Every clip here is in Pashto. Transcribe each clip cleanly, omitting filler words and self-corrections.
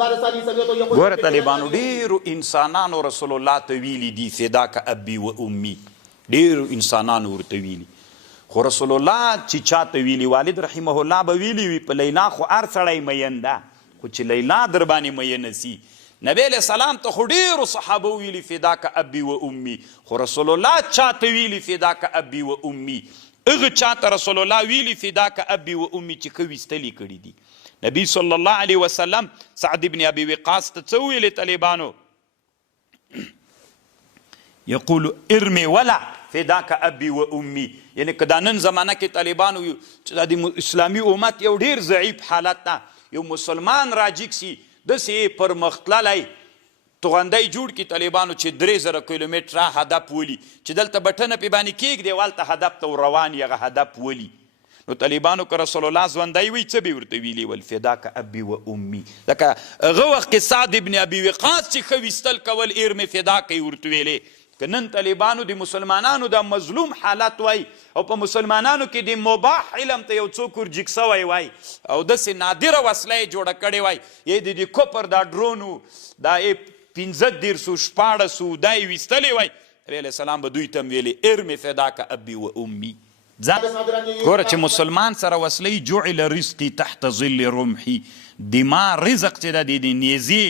ګوره طالبانو ډېرو انسانانو رسول الله ته ویلي دي فداک ابي و امي، ډېرو انسانانو ورته ویلي، خو رسول الله چې چاته ویلي والد رحمه الله به ویلي وي په لیلا خو هر سړی مین ده، خو چې لیلا در باندې مینه سي نبی علیه السلام ته خو ډېرو صحابو ویلي فداک ابي و امي، خو رسول الله چاته ویلي فداک ابي و امي، هغه چاته رسول الله ویلي فداک ابي و امي چې ښه ویستلي کړي دي. نبی صلی الله علیه وسلم سعد ابن ابي وقاص ته څه ویلي طالبانو؟ یقول ارمي ولا فداک ابي و امي، یعنی که دا نن زمانه کې طالبانو چې دا د اسلامي امت یو ډېر ضعیف حالت ده، یو مسلمان راجیک سي داسې پرمختللی توغندی جوړ کړي طالبانو چې 3000 کیلومتره هدف ولي، چې دلته بټنه پې باندې کېږدي والته هدف ته روان یې هغه هدف ولي. نو طالبانو که رسول الله ژوندی وی څه به ورته ویلي ول؟ فداک ابي و امي. ځکه هغه وخت کې سعد ابن ابي وقاص چې ښه ویستل کول ارمې فداک یې ورته ویلې. که نن طالبانو د مسلمانانو د مظلوم حالت وای او په مسلمانانو کې د مباح علم ته یو څوک ورجګ سوی وای او داسې نادره وسله یې جوړه کړې وای، یا د کفر دا ډرونو دا 15 14 دا یې ویستلې وای، نبي علیه السلام به دوی ته هم ویلې ارمې فداک ابي و امي. ګوره چې مسلمان سره وسلې جعل رزقي تحت ظل رمحي، د ما رزق چې ده د نیزې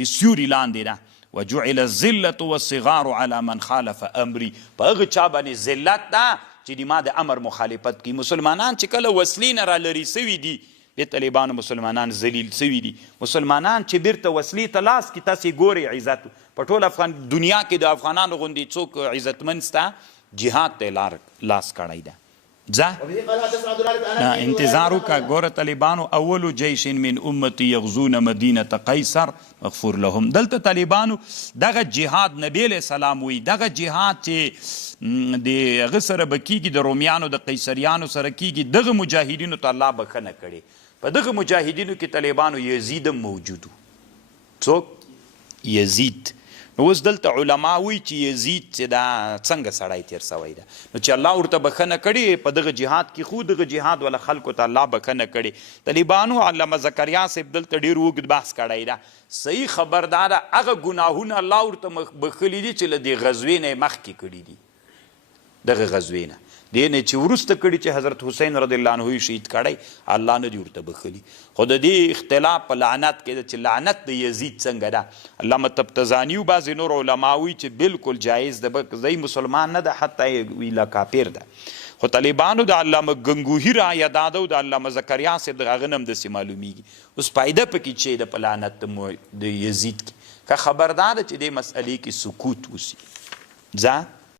د سیوري لاندې ده، وجعل الذلة والصغار على من خالف امري، په هغه چا باندې ذلت ده چې د ما د امر مخالفت کوي. مسلمانان چې کله وسلې نه را لرې سوي دي د طالبانو مسلمانان ذلیل سوي دي. مسلمانان چې بیرته وسلې ته لاس کې تاسې ګورئ عزت په ټول دنیا کې د افغانانو غوندې څوک عزتمند سته جهاد ته لاس کړی ده. ځه انتظار وکړه. ګوره طالبانو اولو جیش من امتی یغزون مدینه قیصر مغفور لهم، دلته طالبانو دغه جهاد نبی علیه السلام وی دغه جهاد چې د هغه سره به کیږي د رومیانو د قیصریانو سره کیږي، دغه مجاهدینو ته الله بخښنه کړې. په دغه مجاهدینو کې طالبانو یزید هم موجود و. څوک؟ یزید. نو اوس دلته علما وایي چې یزید چې دا څنګه سړی تیر سوی ده، نو چې الله ورته بخښنه کړې په دغه جهاد کې، خو دغه جهاد والا خلکو ته الله بخښنه کړې. طالبانو علامه زکریا صاحب دلته ډېر اوږد بحث کړی ده. صحیح خبر دا ده هغه ګناهونه الله ورته بخښلي دي چې له دې غزوې نه یې مخکې کړي دي، دغه غزوې نه دې نه چې وروسته کړي چې حضرت حسین رضی الله عنه یې شهید کړی، الله نه دي ورته بخښلي. خو د دې اختلاف په لعنت کې ده چې لعنت د یزید څنګه ده. علامه تبتزاني و بعضې نور علما وایي چې بالکل جایز ده، دی مسلمان نه ده، حتی وی لا کافر ده. خو طالبانو د علامه ګنګوهي رایه دا ده او د علامه زکریا صاحب د هغه نه هم داسې معلومیږي. اوس فایده پکې چې ده په لعنت د یزید کې، که خبردار ده چې دې مسئلې کې سکوت وسي. ځه